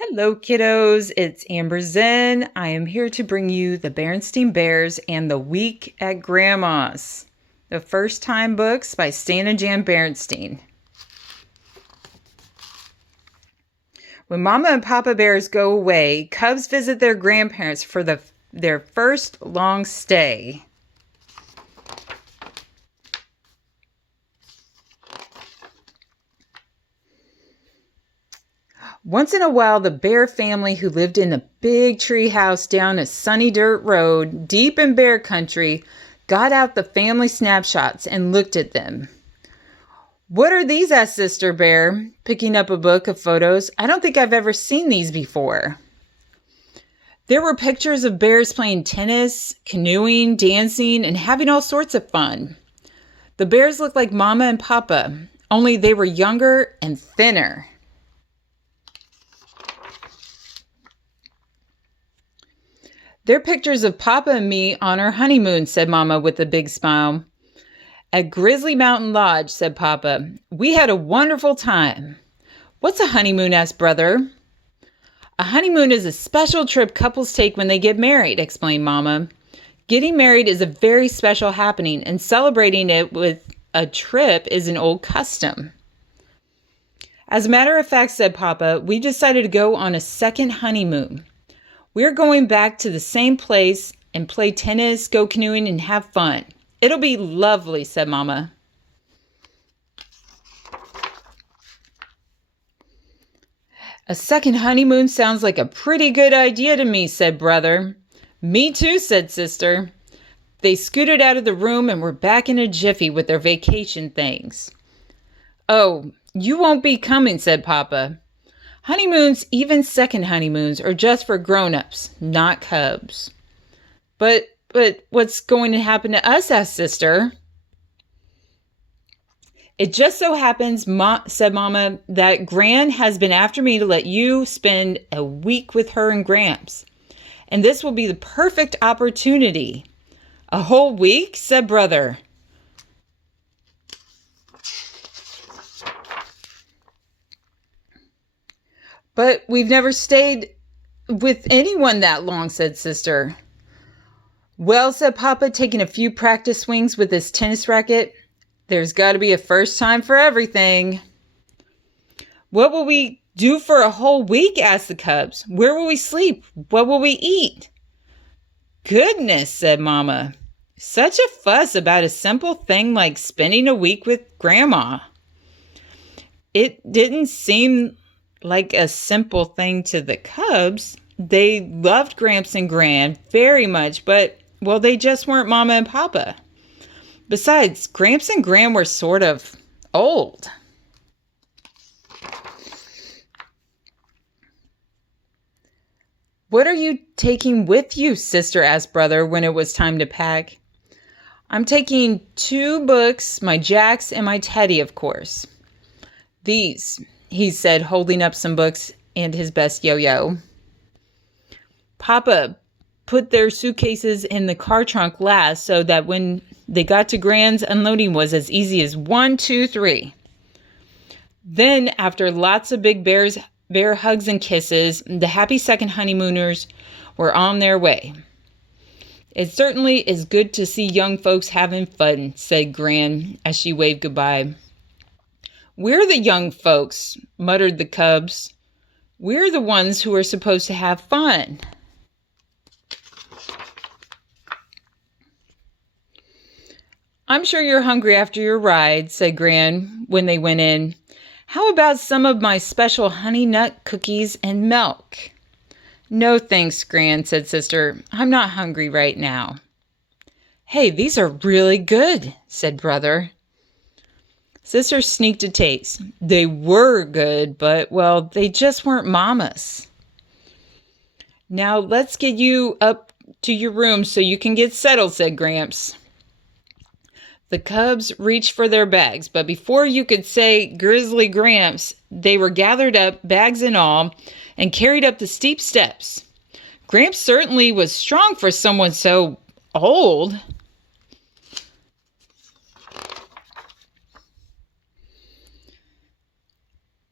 Hello, kiddos. It's AmburZEN. I am here to bring you the Berenstain Bears and the Week at Grandma's. The First Time Books by Stan Jan Berenstain. When Mama and Papa Bears go away, cubs visit their grandparents for their first long stay. Once in a while, the bear family who lived in a big tree house down a sunny dirt road deep in bear country got out the family snapshots and looked at them. "What are these?" asked Sister Bear, picking up a book of photos. "I don't think I've ever seen these before." There were pictures of bears playing tennis, canoeing, dancing, and having all sorts of fun. The bears looked like Mama and Papa, only they were younger and thinner. "They're pictures of Papa and me on our honeymoon," said Mama with a big smile. "At Grizzly Mountain Lodge," said Papa. "We had a wonderful time." "What's a honeymoon?" asked Brother. "A honeymoon is a special trip couples take when they get married," explained Mama. "Getting married is a very special happening, and celebrating it with a trip is an old custom." "As a matter of fact," said Papa, "we decided to go on a second honeymoon. We're going back to the same place and play tennis, go canoeing, and have fun. It'll be lovely," said Mama. "A second honeymoon sounds like a pretty good idea to me," said Brother. "Me too," said Sister. They scooted out of the room and were back in a jiffy with their vacation things. "Oh, you won't be coming," said Papa. "Honeymoons, even second honeymoons, are just for grown-ups, not cubs." But what's going to happen to us?" asked Sister. "It just so happens," said Mama, "that Gran has been after me to let you spend a week with her and Gramps. And this will be the perfect opportunity." "A whole week?" said Brother. "But we've never stayed with anyone that long," said Sister. "Well," said Papa, taking a few practice swings with his tennis racket, "there's got to be a first time for everything." "What will we do for a whole week?" asked the cubs. "Where will we sleep? What will we eat?" "Goodness," said Mama. "Such a fuss about a simple thing like spending a week with Grandma." It didn't seem like a simple thing to the cubs. They loved Gramps and Gran very much, but, well, they just weren't Mama and Papa. Besides, Gramps and Gran were sort of old. "What are you taking with you?" Sister asked Brother when it was time to pack. "I'm taking 2 books, my Jacks and my Teddy, of course. These," he said, holding up some books and his best yo-yo. Papa put their suitcases in the car trunk last so that when they got to Gran's, unloading was as easy as 1, 2, 3. Then, after lots of big bear hugs and kisses, the happy second honeymooners were on their way. "It certainly is good to see young folks having fun," said Gran as she waved goodbye. "We're the young folks," muttered the cubs. "We're the ones who are supposed to have fun." "I'm sure you're hungry after your ride," said Gran when they went in. "How about some of my special honey nut cookies and milk?" "No thanks, Gran," said Sister. "I'm not hungry right now." "Hey, these are really good," said Brother. Sister sneaked a taste. They were good, but, well, they just weren't Mama's. "Now let's get you up to your room so you can get settled," said Gramps. The cubs reached for their bags, but before you could say Grizzly Gramps, they were gathered up, bags and all, and carried up the steep steps. Gramps certainly was strong for someone so old.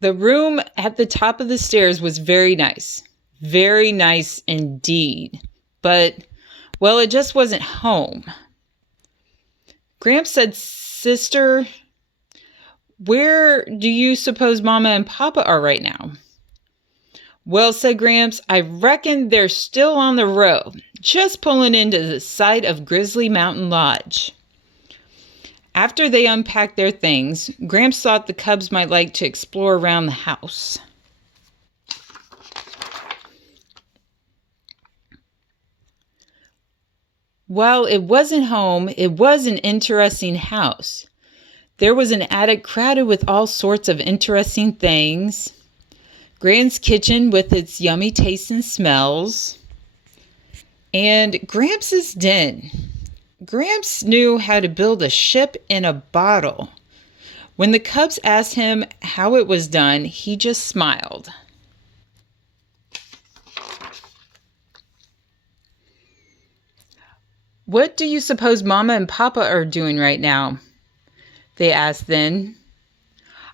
The room at the top of the stairs was very nice. Very nice indeed. But, well, it just wasn't home. Gramps said, "Sister, where do you suppose Mama and Papa are right now?" "Well," said Gramps, "I reckon they're still on the road, just pulling into the site of Grizzly Mountain Lodge." After they unpacked their things, Gramps thought the cubs might like to explore around the house. While it wasn't home, it was an interesting house. There was an attic crowded with all sorts of interesting things. Gran's kitchen with its yummy tastes and smells. And Gramps' den. Gramps knew how to build a ship in a bottle. When the cubs asked him how it was done, he just smiled. "What do you suppose Mama and Papa are doing right now?" they asked then.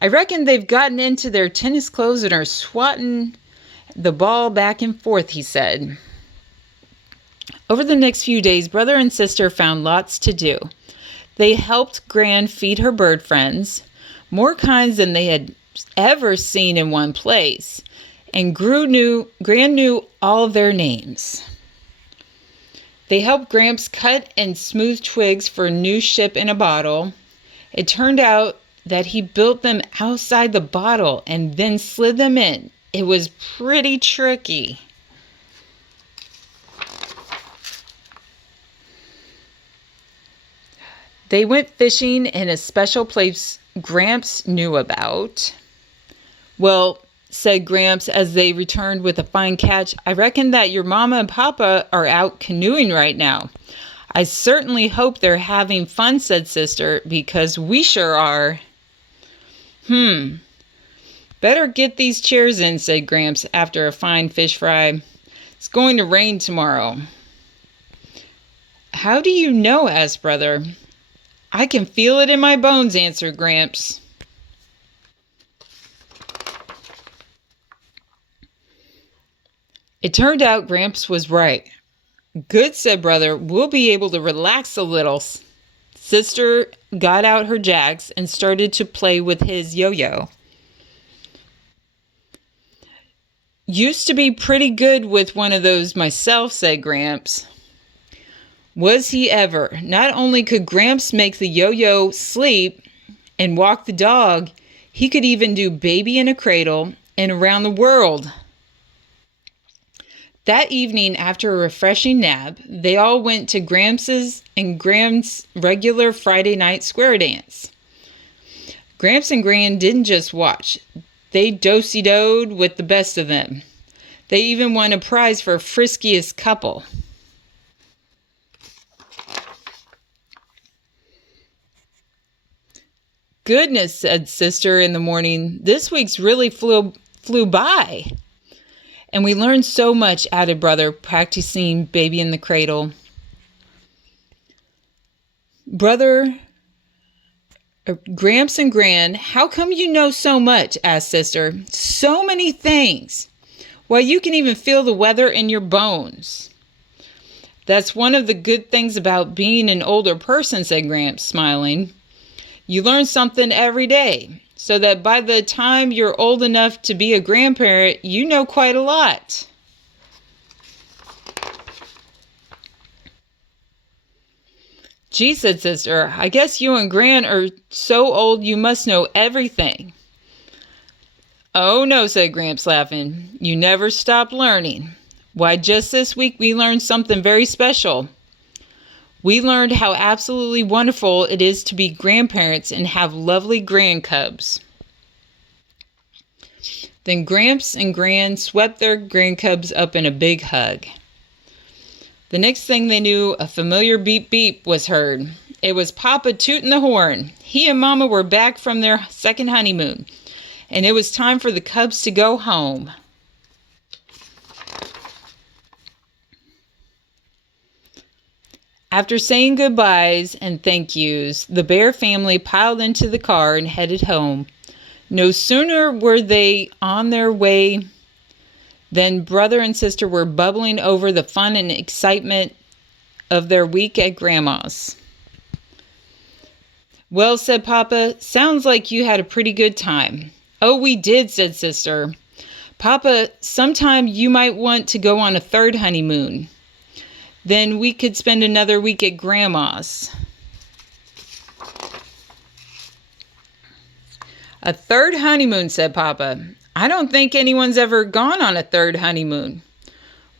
"I reckon they've gotten into their tennis clothes and are swatting the ball back and forth," he said. Over the next few days, brother and sister found lots to do. They helped Gran feed her bird friends, more kinds than they had ever seen in one place, and Gran knew all of their names. They helped Gramps cut and smooth twigs for a new ship in a bottle. It turned out that he built them outside the bottle and then slid them in. It was pretty tricky. They went fishing in a special place Gramps knew about. "Well," said Gramps as they returned with a fine catch, "I reckon that your Mama and Papa are out canoeing right now." "I certainly hope they're having fun," said Sister, "because we sure are." "Better get these chairs in," said Gramps after a fine fish fry. "It's going to rain tomorrow." "How do you know?" asked Brother. "I can feel it in my bones," answered Gramps. It turned out Gramps was right. "Good," said Brother. "We'll be able to relax a little." Sister got out her jacks and started to play with his yo-yo. "Used to be pretty good with one of those myself," said Gramps. Was he ever? Not only could Gramps make the yo-yo sleep and walk the dog, he could even do baby in a cradle and around the world. That evening, after a refreshing nap, they all went to Gramps' and Gran's regular Friday night square dance. Gramps and Gran didn't just watch. They do-si-doed with the best of them. They even won a prize for friskiest couple. "Goodness," said Sister in the morning, "this week's really flew by." "And we learned so much," added Brother, practicing baby in the cradle. Gramps and Gran, "How come you know so much?" asked Sister. "So many things. Why, you can even feel the weather in your bones." "That's one of the good things about being an older person," said Gramps, smiling. "You learn something every day, so that by the time you're old enough to be a grandparent, you know quite a lot." "Gee," said Sister, "I guess you and Gran are so old you must know everything." "Oh no," said Gramps, laughing. "You never stop learning. Why, just this week we learned something very special. We learned how absolutely wonderful it is to be grandparents and have lovely grandcubs." Then Gramps and Gran swept their grandcubs up in a big hug. The next thing they knew, a familiar beep beep was heard. It was Papa tooting the horn. He and Mama were back from their second honeymoon, and it was time for the cubs to go home. After saying goodbyes and thank yous, the Bear family piled into the car and headed home. No sooner were they on their way than brother and sister were bubbling over the fun and excitement of their week at Grandma's. Well, said Papa, sounds like you had a pretty good time. Oh, we did, said Sister. Papa, sometime you might want to go on a third honeymoon. Then we could spend another week at Grandma's. A third honeymoon, said Papa. I don't think anyone's ever gone on a third honeymoon.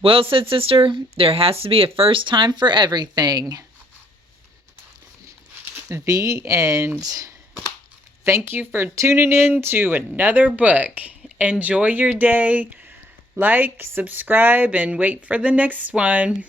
Well, said Sister, there has to be a first time for everything. The end. Thank you for tuning in to another book. Enjoy your day. Like, subscribe, and wait for the next one.